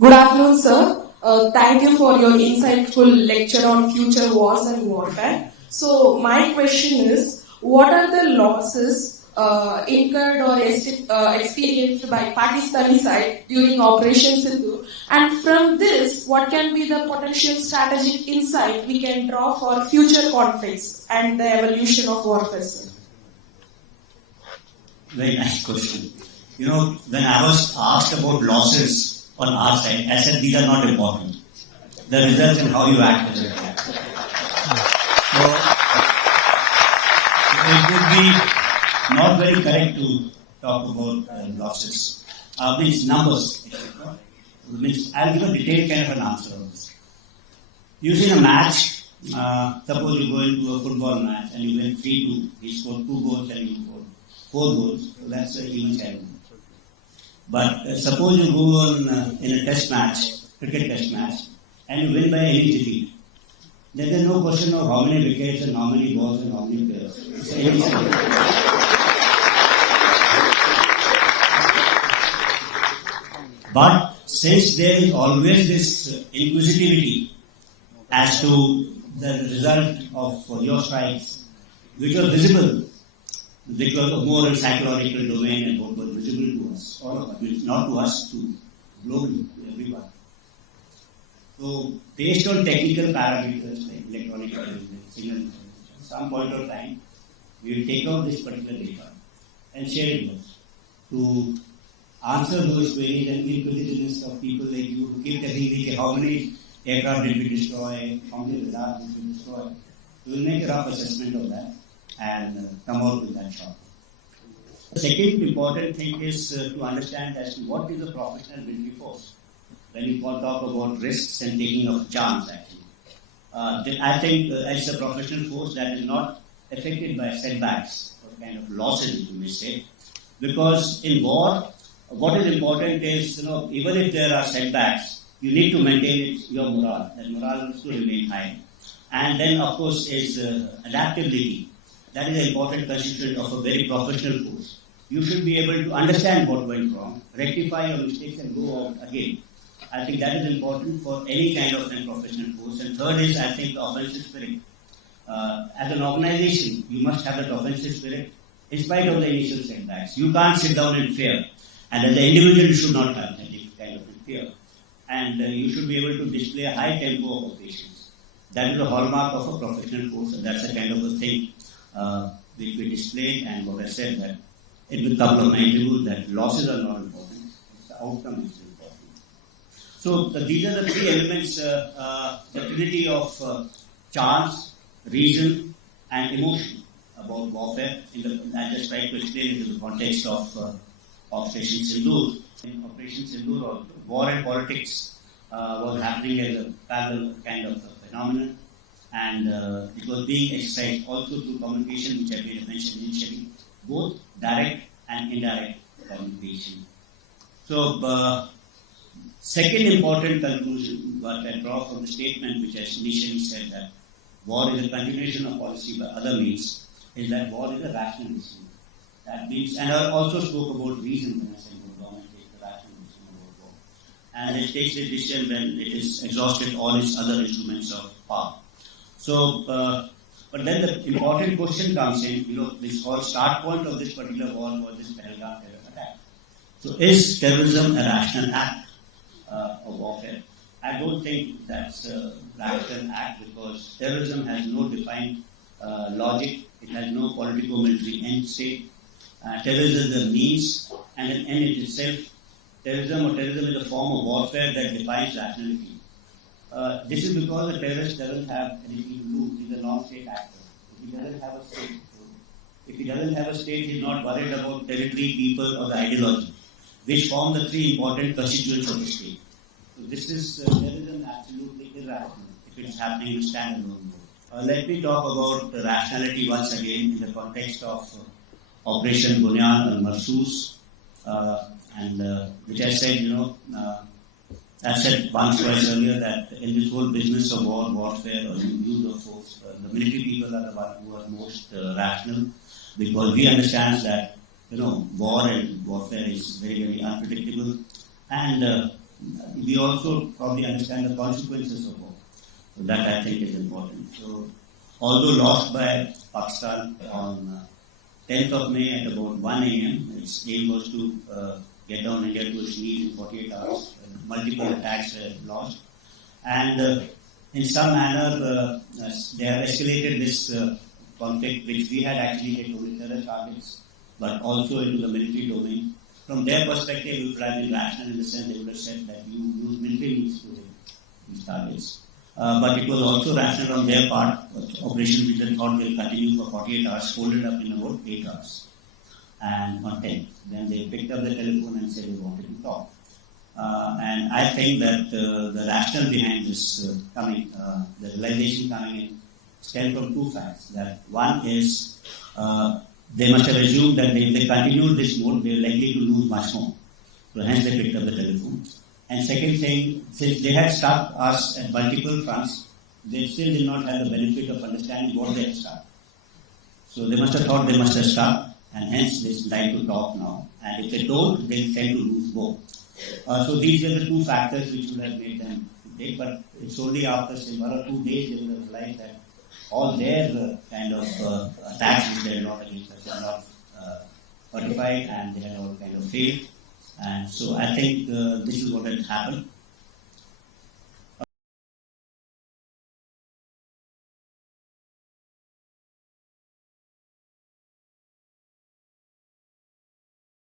Good afternoon, sir. Thank you for your insightful lecture on future wars and warfare. So, my question is, what are the losses incurred or experienced by Pakistani side during Operation Sindoor? And from this, what can be the potential strategic insight we can draw for future conflicts and the evolution of warfare, sir? Very nice question. When I was asked about losses on our side, I said these are not important. The results and how you act is important. So, it would be not very correct to talk about losses. Means numbers, etc. Means I'll give a detailed kind of an answer on this. Using a match, suppose you go into a football match and you win 3-2, he scored 2 goals and you scored 4 goals, so that's an even challenge. But suppose you go on in a test match, cricket test match, and you win by any defeat, then there's no question of how many wickets and how many balls and how many players. But since there is always this inquisitivity as to the result of your strikes, which was visible, because of more psychological domain and what was visible to us, all of us, not to us, to globally, to everyone. So, based on technical parameters like electronic signal intelligence, at some point of time, we will take out this particular data and share it with us to answer those queries and inquisitiveness of people like you who keep telling me how many aircraft did we destroy, how many radars did we destroy. We will make a rough assessment of that and come out with that shot. The second important thing is to understand as to what is a professional military force. When you talk about risks and taking of chance, actually. I think as a professional force that is not affected by setbacks or kind of losses, you may say. Because in war, what is important is, even if there are setbacks, you need to maintain your morale. That morale needs to remain high. And then, of course, is adaptability. That is an important constituent of a very professional force. You should be able to understand what went wrong, rectify your mistakes and go out again. I think that is important for any kind of professional force. And third is, I think, the offensive spirit. As an organization, you must have that offensive spirit in spite of the initial setbacks. You can't sit down in fear. And as an individual, you should not have that kind of fear. And you should be able to display a high tempo of operations. That is a hallmark of a professional force. And that's the kind of a thing which we display. And what I said that it will couple of my interview that losses are not important. It's the outcome which is important. So these are the three elements, the trinity of chance, reason, and emotion about warfare. I just tried to explain it in the context of Operation Sindoor. In Operation Sindoor, war and politics was happening as a parallel kind of phenomenon. And it was being exercised also through communication, which I mentioned initially, both direct and indirect communication. So, second important conclusion what I draw from the statement which I initially said that war is a continuation of policy by other means, is that war is a rational decision. That means, and I also spoke about reason when I said the government takes the rational decision about war. And it takes a decision when it is exhausted all its other instruments of power. So, but then the important question comes in, this whole start point of this particular war was this Pahalgam terror attack. So, is terrorism a rational act of warfare? I don't think that's a rational act because terrorism has no defined logic. It has no political-military end state. Terrorism is a means and an end in itself. Terrorism is a form of warfare that defines rationality. This is because the terrorist doesn't have anything to lose. He's a non-state actor. If he doesn't have a state, he's not worried about territory, people, or the ideology, which form the three important constituents of the state. So this is terrorism absolutely irrational if it is happening in standalone mode. Let me talk about rationality once again in the context of Operation Bunyan al-Marsus, which I said, I said once, twice earlier that in this whole business of warfare, or use of force, the military people are the ones who are most rational, because we understand that war and warfare is very, very unpredictable, and we also probably understand the consequences of war. So that I think is important. So although lost by Pakistan on 10th of May at about 1 a.m., its aim was to get down India to its knees in 48 hours. Multiple attacks were launched. And in some manner, they have escalated this conflict, which we had actually hit only terror targets, but also into the military domain. From their perspective, it would have been rational in the sense they would have said that you use military means to hit these targets. But it was also rational on their part. Operation which they thought will continue for 48 hours, folded up in about 8 hours. And on 10th, then they picked up the telephone and said they wanted to talk. And I think that the rationale behind this the realization coming in, stem from two facts. That one is they must have assumed that if they continued this mode, they were likely to lose much more. So hence they picked up the telephone. And second thing, since they had struck us at multiple fronts, they still did not have the benefit of understanding what they had struck. So they must have thought they must have struck, and hence they like to talk now. And if they don't, they tend to lose both. So these are the two factors which would have made them take, but it's only after say 1 or 2 days they would have realized that all their kind of attacks which they had not against us were not fortified, and they had all kind of failed. And so I think this is what had happened.